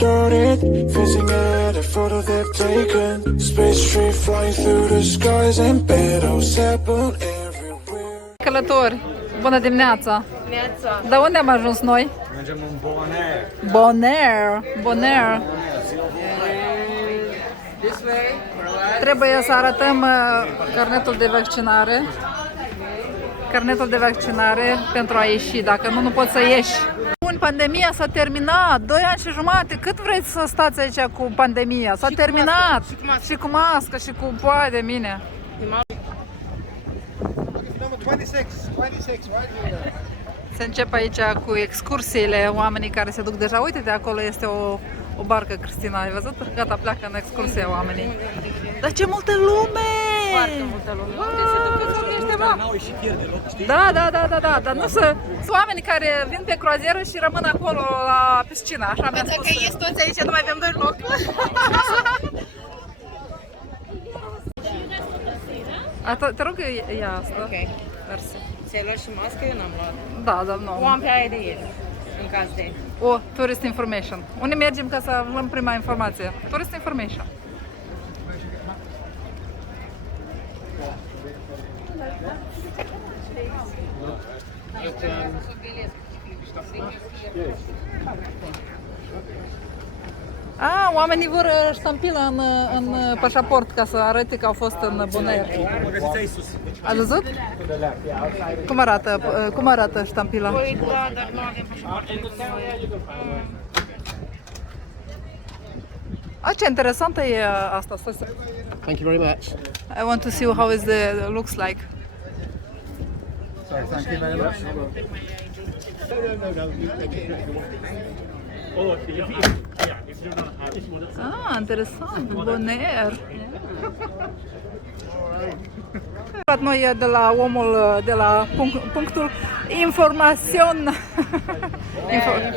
started, facing at a photo they've taken. Space tree flying through the skies and battles happen everywhere. Călători, bună dimineața! Neața. De unde am ajuns noi? Mergem în BONAIRE. BONAIRE. Trebuie să arătăm carnetul de vaccinare. Carnetul de vaccinare pentru a ieși, dacă nu, nu poți să ieși. Pandemia s-a terminat, 2 ani și jumate, cât vreți să stați aici cu pandemia? S-a terminat, și cu mască, și cu poaie de mine. Se începe aici cu excursiile, oamenii care se duc deja. Uite-te, acolo este o barcă, Cristina, ai văzut? Gata, pleacă în excursie oamenii. Dar ce multă lume! Foarte multă lume. Unde se duc în ăștia, mă? Da, dar nu sunt oameni care vin pe croazieră și rămân acolo la piscină, așa mi-a spus. Dacă ies toți aici, nu mai avem 2 loc. Te rog, ia asta. Ok. Mersi. Ți-ai luat și mască? Eu n-am luat. Da, nu. O am pe aia de el, în caz de... O, tourist information. Unde mergem ca să aflăm prima informație? Tourist information. Oamenii vor ștampilă în pașaport ca să arate că au fost în BONAIRE. Ați văzut? Cum arată ștampila? Păi da, dar nu avem pașaport. Ce interesantă e asta. Thank you very much. I want to see how looks like. Sorry, thank you very much. Interesant, BONAIRE. Noi de la omul de la punctul information.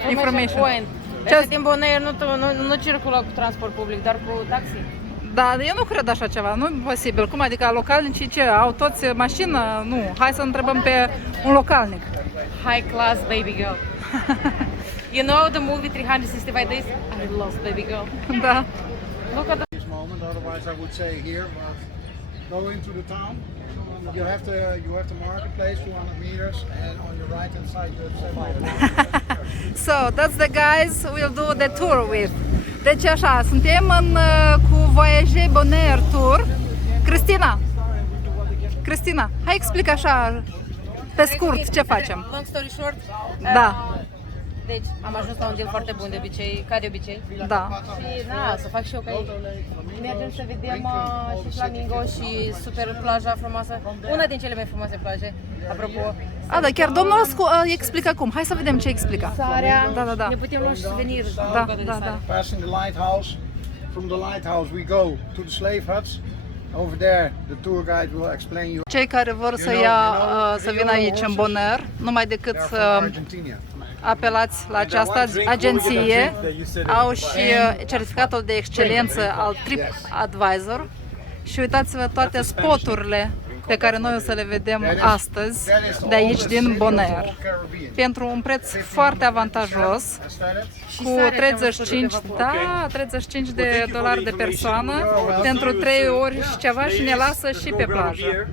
Information. Ăștia din BONAIRE nu circulă cu transport public, doar cu taxi. Da, eu nu cred așa ceva, nu e posibil. Cum adică localnicii ce? Au toți mașină? Nu, hai să întrebăm pe un localnic. High class baby girl. You know the movie 365 Days? I love baby girl. Da. Look at the... Moment, otherwise I would say here, but go into the town. You have the marketplace, 200 meters, and on your right hand side you have 7. So that's the guys we'll do the tour with. Deci așa, suntem cu Voyage BONAIRE Tour. Cristina, hai explic așa pe scurt ce facem. Long story short. Da. Deci am ajuns la un deal foarte bun de obicei, ca de obicei. Da. Și să fac și eu ca ei. Mergem să vedem și flamingo și super plaja frumoasă. Una din cele mai frumoase plaje, apropo. Da, chiar domnul explică cum. Hai să vedem ce explică. Sarea. Da. Ne putem lua și suveniri. Da. Passing the lighthouse. From the lighthouse we go to the slave huts. Over there, the tour guide will explain you. Cei care vor să vină aici în BONAIRE, numai decât să apelați la această agenție, au și certificatul de excelență al TripAdvisor și uitați-vă toate spoturile pe care noi o să le vedem astăzi de aici din BONAIRE pentru un preț foarte avantajos cu 35 de dolari de persoană pentru 3 ori și ceva și ne lasă și pe plajă.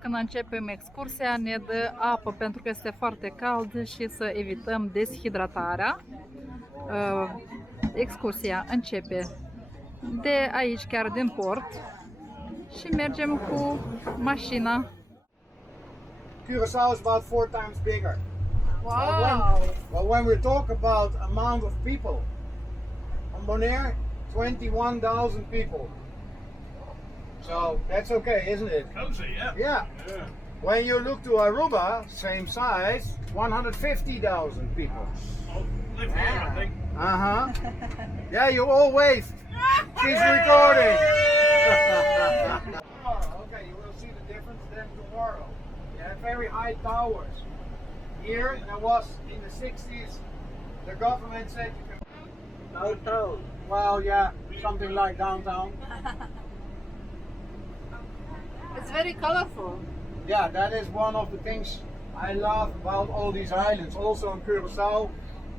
Când începem excursia ne dă apă pentru că este foarte cald și să evităm deshidratarea. Excursia începe de aici, chiar din port, și mergem cu mașina. Curaçao is about 4 times bigger. Wow! But when we talk about amount of people, on BONAIRE, 21,000 people. So that's okay, isn't it? Cozy, Yeah. When you look to Aruba, same size, 150,000 people. I'll live here, I think. Yeah, you all wave. She's recording. Okay, you will see the difference then tomorrow. They have very high towers. Here, there was in the 60s, the government said you can... Downtown. Well, yeah, something like downtown. It's very colorful. Yeah, that is one of the things I love about all these islands, also in Curaçao,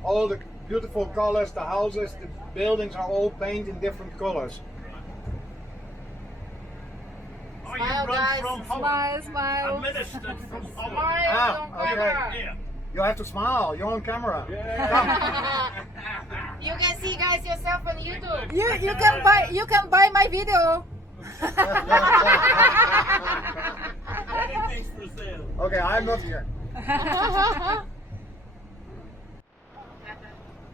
all the beautiful colors, the houses, the buildings are all painted in different colors. Oh, you Smile, run guys. from Holland. Smile, smile. Administered from Holland. Smile on okay. camera. Yeah. You have to smile, you're on camera. You can see guys yourself on YouTube. You can buy my video. Anything's for sale. Okay, I'm not here.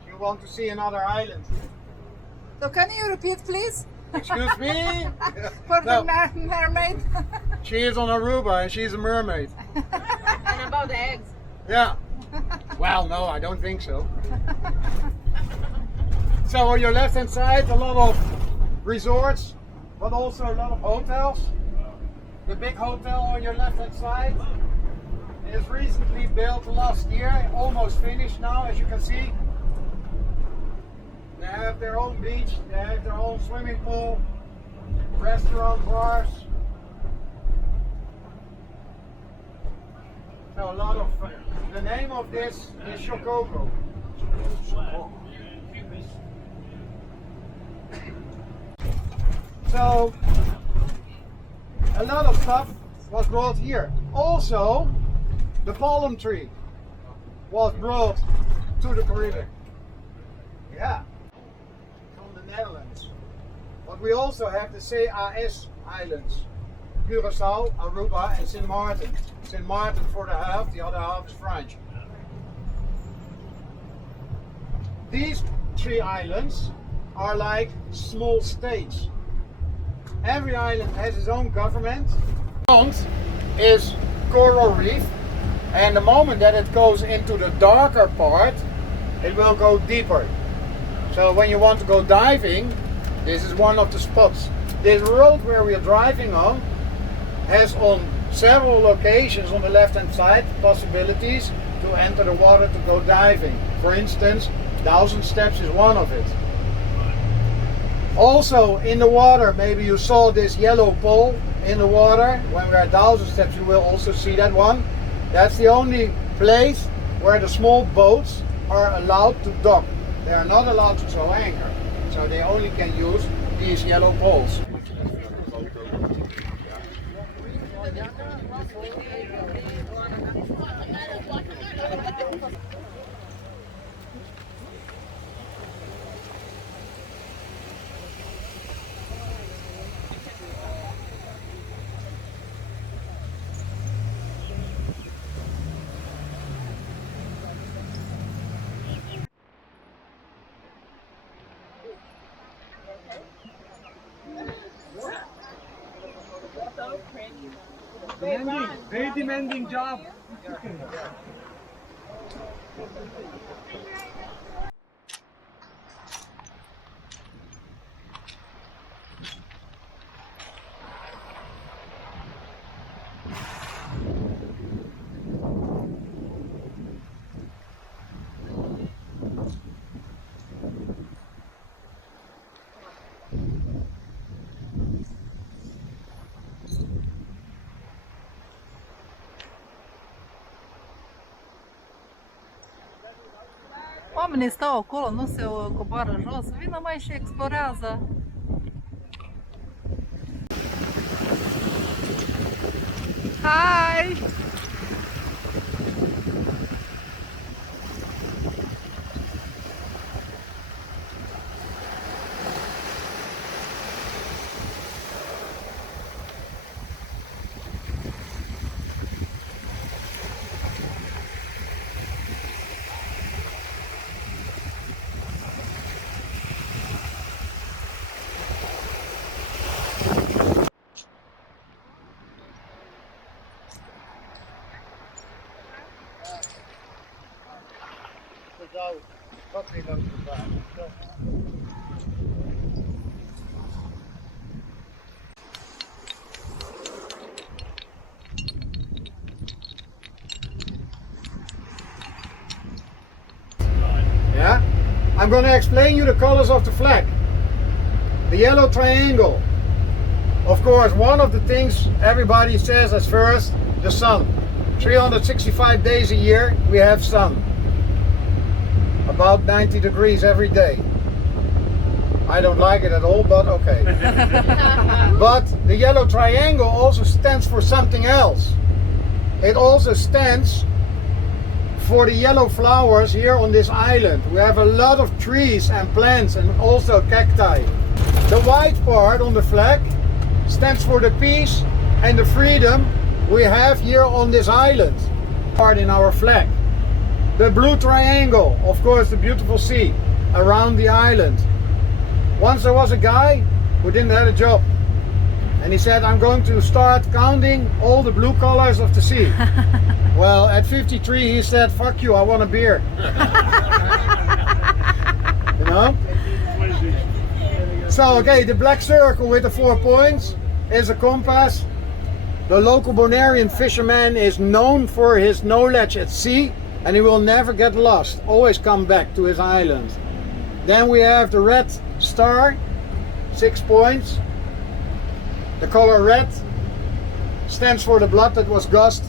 You want to see another island? So can you repeat, please, Excuse me? for No. the mermaid? She is on Aruba and she's a mermaid. And about the eggs. Yeah. Well, no, I don't think so. So on your left hand side, a lot of resorts, but also a lot of hotels. The big hotel on your left hand side is recently built last year, almost finished now, as you can see. They have their own beach, they have their own swimming pool, restaurant, bars. So a lot of, the name of this is Shokoko. So a lot of stuff was brought here. Also, the palm tree was brought to the Caribbean. Yeah, from the Netherlands. But we also have the CAS Islands. Curaçao, Aruba and Sint Maarten. Sint Maarten for the half, the other half is French. These three islands are like small states. Every island has its own government. Front is coral reef, and the moment that it goes into the darker part, it will go deeper. So when you want to go diving, this is one of the spots. This road where we are driving on has on several locations on the left hand side possibilities to enter the water to go diving. For instance, 1,000 Steps is one of it. Also in the water, maybe you saw this yellow pole in the water. When we're at 1,000 Steps you will also see that one. That's the only place where the small boats are allowed to dock. They are not allowed to throw anchor. So they only can use these yellow poles. Very demanding job. Oamenii stau acolo, nu se coboară jos, vină mai și explorează. Hai! Yeah? I'm going to explain you the colors of the flag. The yellow triangle. Of course, one of the things everybody says as first, the sun. 365 days a year we have sun. About 90 degrees every day. I don't like it at all, but okay. But the yellow triangle also stands for something else. It also stands for the yellow flowers here on this island. We have a lot of trees and plants and also cacti. The white part on the flag stands for the peace and the freedom we have here on this island. Part in our flag. The blue triangle, of course, the beautiful sea around the island. Once there was a guy who didn't have a job, and he said, I'm going to start counting all the blue colors of the sea. Well, at 53 he said, fuck you, I want a beer. You know? So, okay, the black circle with the 4 points is a compass. The local Bonairean fisherman is known for his knowledge at sea, and he will never get lost, always come back to his island. Then we have the red star, 6 points. The color red stands for the blood that was gushed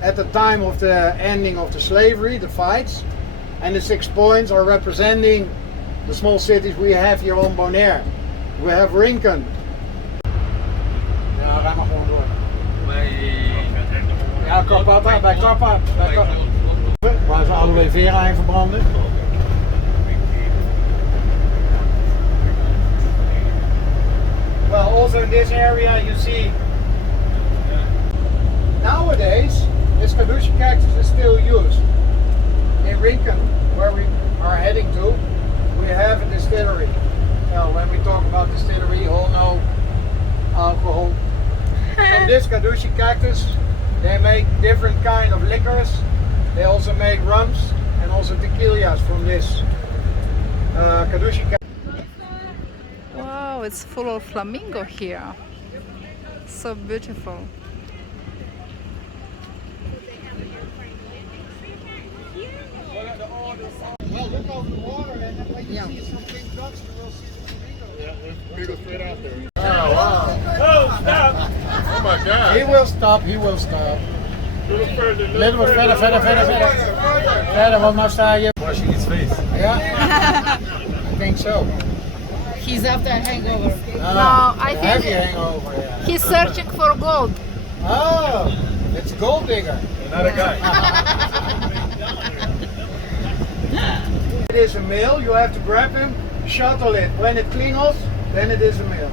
at the time of the ending of the slavery, the fights. And the 6 points are representing the small cities we have here on Bonaire. We have Rincon. Ja, rij maar gewoon door. Ja, Karpatta, bij Karpat. Waar ze aloe vera in verbranden. Well, also in this area you see, nowadays this caduceus cactus is still used. In Rincon, where we are heading to, we have a distillery. Well, when we talk about distillery, you all know alcohol. From this caduceus cactus, they make different kind of liquors. They also make rums and also tequilas from this caduceus cactus. Wow, it's full of flamingo here. So beautiful. Well, look over the water and then when you see some big ducks, you will see the flamingo. Yeah, they go straight out there. Oh, wow. Oh, stop! Oh my God. He will stop, he will stop. Little further, Little bit verder, verder, verder, verder. Verder, want nou sta je. Washing his face. Yeah? I think so. He's after a hangover. No, I Heavy think hangover, yeah. he's searching for gold. Oh, it's a gold digger. Not a guy. It is a male, you have to grab him, shuttle it. When it klingels, then it is a male.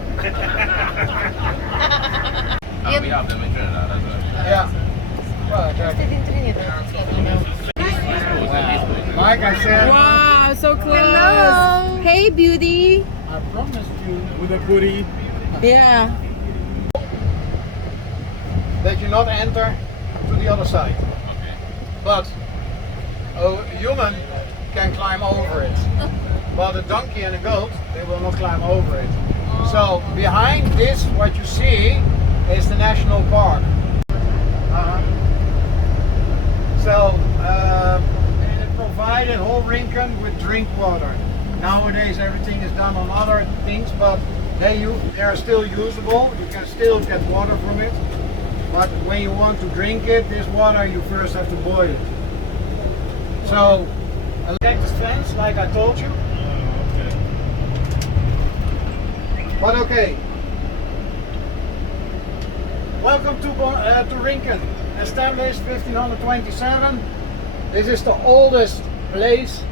We have them in Trinidad, that's right. Yeah. Well, exactly. Like I said, Wow, so close. Hello. Hey, beauty. I promised you With a booty. Yeah. that you not enter to the other side. Okay. But a human can climb over it. But a donkey and a goat, they will not climb over it. So behind this, what you see is the national park. And it provided whole Rincon with drink water. Nowadays everything is done on other things, but they are still usable. You can still get water from it. But when you want to drink it, this water, you first have to boil it. So, a cactus fence, like I told you. But okay. Welcome to Rincon. Established 1527. This is the oldest place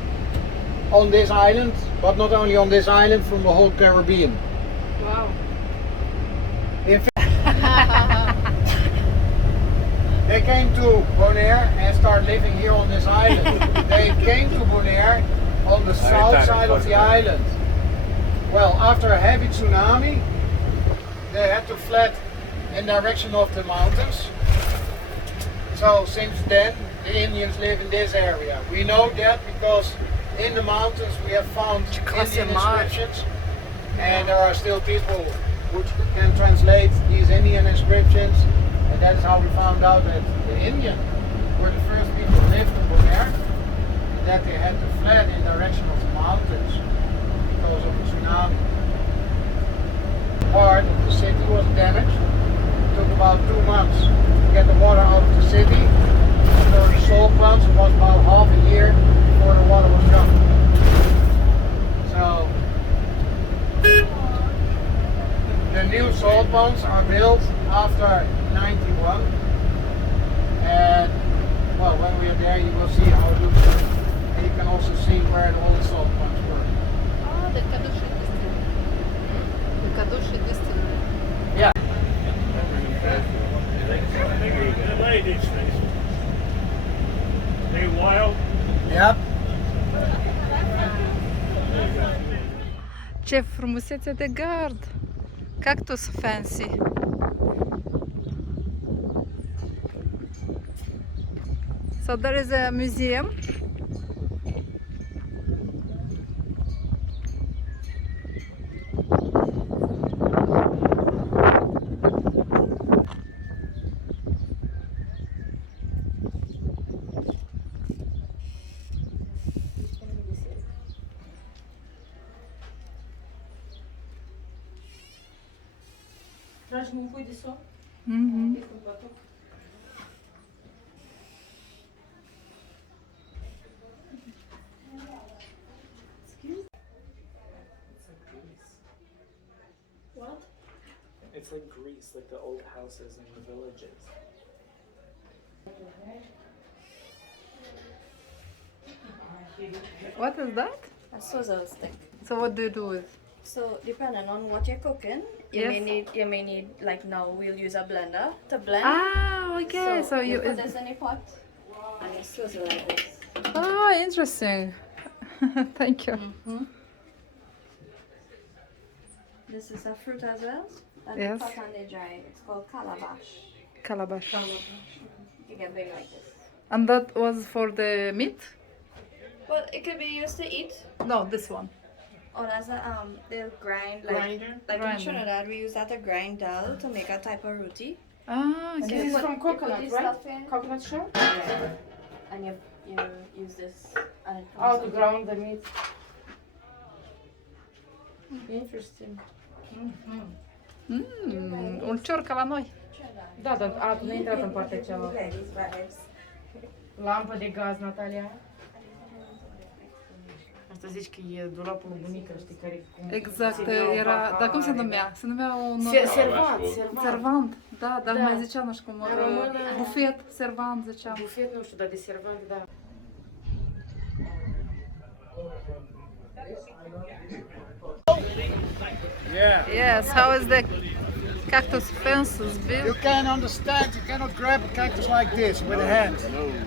on this island, but not only on this island, from the whole Caribbean. Wow. In They came to Bonaire and started living here on this island. They came to Bonaire on the south side of the island. Well, after a heavy tsunami, they had to flee in direction of the mountains. So since then, the Indians live in this area. We know that because in the mountains we have found Indian inscriptions, and there are still people who can translate these Indian inscriptions. And that is how we found out that the Indians were the first people who lived in Bonaire, and that they had to flee in direction of the mountains because of the tsunami. Part of the city was damaged. It took about 2 months to get the water out of the city. ponds, it was about half a year before the water was coming. So the new salt ponds are built after 91, and well, when we are there, you will see how it looks like, and you can also see where the old salt ponds were. А, del caduce distillery. Del caduce distillery. Yeah. The ladies, they wild. Yep. Ce frumusețe de gard! Cactus fancy. So there is a museum. Tragi-mi un pui de somn? Mhm. What? It's like Greece, like the old houses in the villages. What is that? A sizzle stick. So what do you do with? So depending on what you're cooking, you may need like now we'll use a blender to blend. Ah, okay. So you you. put this in a pot and you sizzle like this. Oh, interesting. Thank you. This is a fruit as well. That Yes. they cut and they dry. It's called calabash. Calabash. You get big like this. And that was for the meat? Well, it could be used to eat, No, this one. or as a they'll grind like like Grinder. in Trinidad we use that to grind dal to make a type of roti. Ah, And okay. you put- from you put coconut, this right? stuff in, Coconut shell? and you use this and it comes How out. to ground the meat. Interesting. Un cior ca la noi. Da, dar tu nu ai intrat în partea cealaltă. Lampă de gaz, Natalia. Asta zici că e dulapul lui bunica, știi, care... Exact, era... Dar cum se numea? Se numea un... Servat. Servant. Da, dar Da. mai zicea, nu știu cum... În română- Bufet, servant, ziceam. Bufet, nu știu, dar de servant, da. Yeah. Yes, how is the cactus fences You built? can understand, you cannot grab a cactus like this with a hand.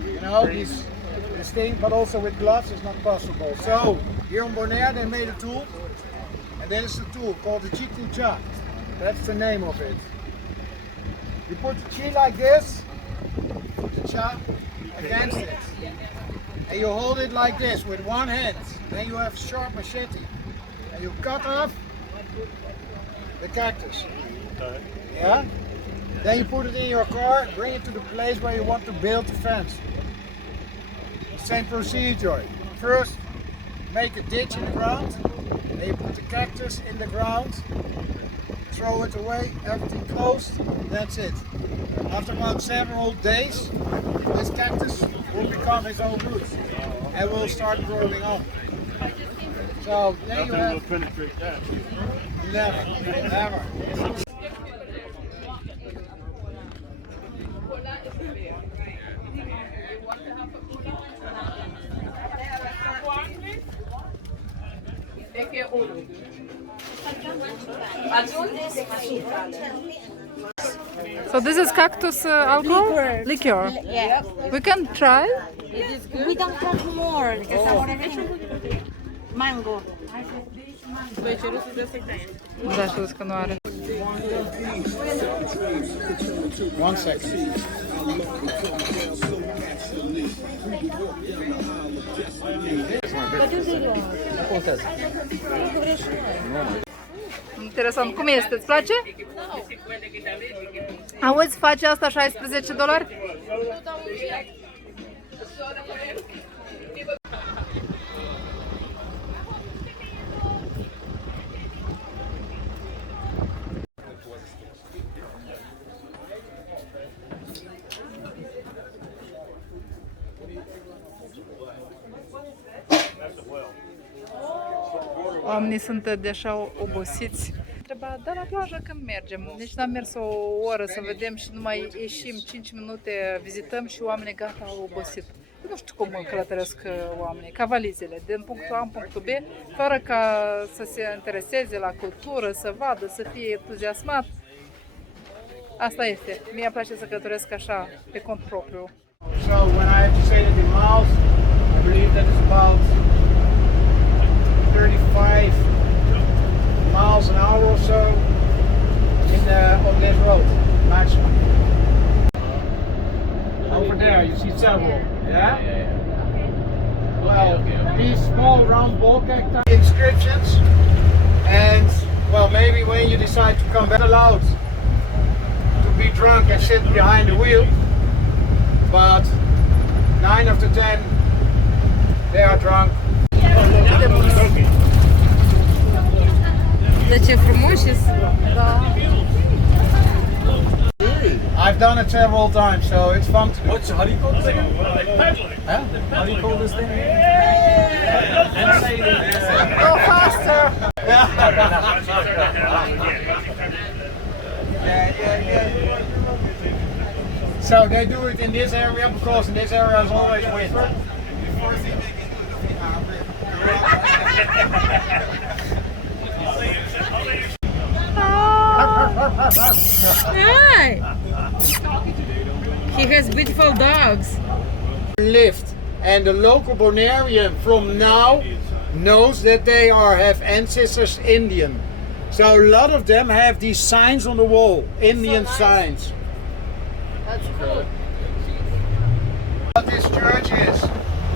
You know, this thing, but also with gloves is not possible. So, here in Bonaire they made a tool, and that is the tool called the cha. That's the name of it. You put the chi like this, put the cha against it, and you hold it like this with one hand. Then you have sharp machete, and you cut off the cactus. Yeah? Then you put it in your car, bring it to the place where you want to build the fence. Same procedure. First, make a ditch in the ground, then you put the cactus in the ground, throw it away, everything closed, that's it. After about several days, this cactus will become its own roots and will start growing up. So then you have... penetrate that. Never. So this is cactus alcohol? Liquor. Yeah. We can try? We don't want more. Mango. Da, știu că nu are. 1 second. Interesant. Cum este? Îți place? Auzi, face asta $16? Oamenii sunt deja obosiți. Treba, dar la plajă când mergem, nici n-am mers o oră să vedem și numai ieșim 5 minute, vizităm și oamenii gata au obosit. Nu știu cum călătoresc oamenii, ca valizele, din punctul A în punctul B, fără ca să se intereseze la cultură, să vadă, să fie entuziasmat. Asta este. Mie îmi place să călătoresc așa, pe cont propriu. So when I have to say it in miles, I believe that it's about 35 miles an hour or so on this road, maximum. Over there, you see several, yeah? Well, these small round ball cacti inscriptions, and well, maybe when you decide to come back, allowed to be drunk and sit behind the wheel, but 9 of the 10 they are drunk. Ce frumoși Da. I've done it several times, so it's fun to do. How do you call this thing? Huh? How do you call this thing? Go faster! So they do it in this area because in this area is always wind. Hi! He has beautiful dogs. Lived, and the local Bonairean from now knows that they have ancestors Indian. So a lot of them have these signs on the wall, Indian signs. That's cool. What this church is,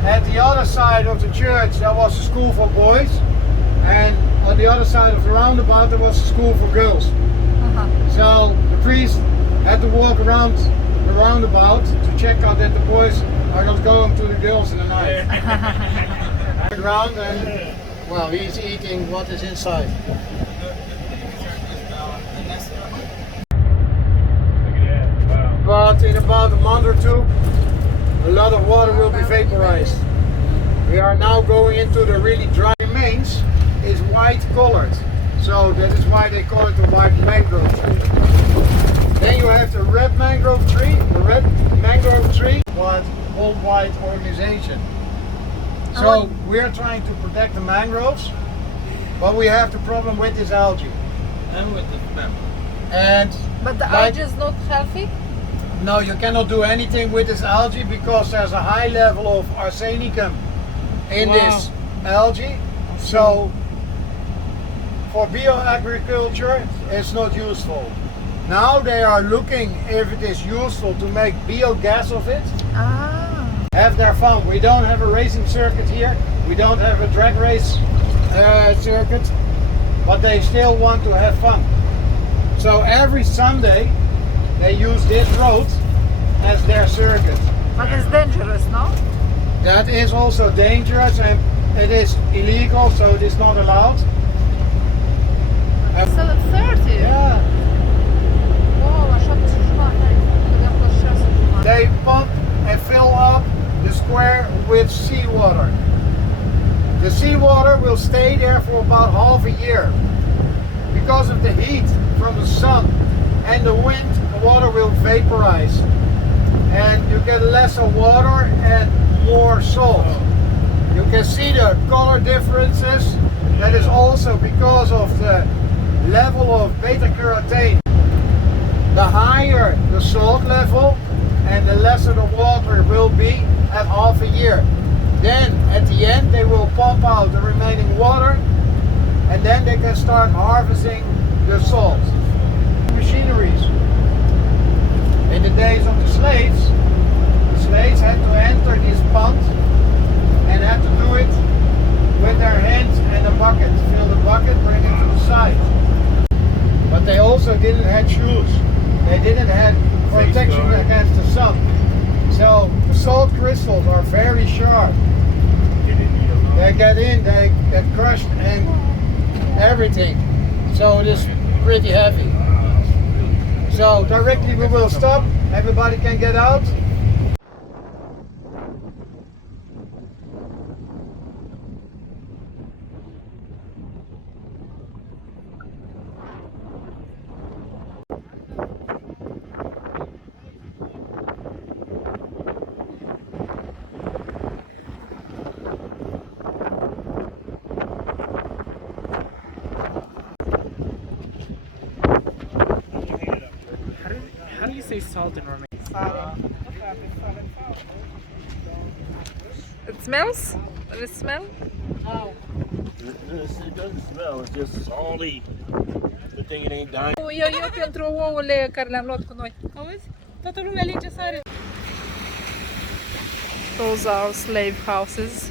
at the other side of the church there was a school for boys, and on the other side of the roundabout there was a school for girls. So the priest had to walk around the roundabout to check out that the boys are not going to the girls in the night. Around and well, he's eating what is inside. But in about a month or two, a lot of water will be vaporized. We are now going into the really dry remains. Is white colored, so that is why they call it the white mangrove tree. Then you have the red mangrove tree, but worldwide organization. So we are trying to protect the mangroves, but we have the problem with this algae. And with the map. And But the like- algae is not healthy? no, you cannot do anything with this algae because there's a high level of arsenicum in this algae. So for bioagriculture, it's not useful. Now they are looking if it is useful to make biogas of it. Ah. Have their fun. We don't have a racing circuit here. We don't have a drag race circuit, but they still want to have fun. So every Sunday they use this road as their circuit. But it's dangerous, no? That is also dangerous and it is illegal, so it is not allowed. So at 30? Yeah. Wow, la 7 și jumătate. Vedeam că 6 jumătate. They pump and fill up the square with seawater. The seawater will stay there for about half a year. Because of the heat from the sun and the wind, the water will vaporize. And you get less of water and more salt. You can see the color differences. That is also because of the level of beta-carotene. The higher the salt level and the lesser the water will be at half a year. Then at the end they will pump out the remaining water and then they can start harvesting the salt. Machineries. In the days of the slaves had to enter this pond and had to do it with their hands and a bucket. Fill the bucket, bring it to the side. But they also didn't have shoes. They didn't have protection against the sun. So the salt crystals are very sharp. They get in, they get crushed and everything. So it is pretty heavy. So directly we will stop. Everybody can get out. say salt in Romanian. It smells? Does it smell? It doesn't smell, it's just salty. Good thing it ain't dying. Eu pentru ouăle care le-am luat cu noi. Auzi? Toată lumea linge sare. Those are slave houses.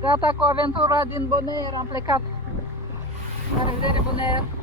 Gata cu aventura din Bonaire, am plecat. La revedere, Bonaire!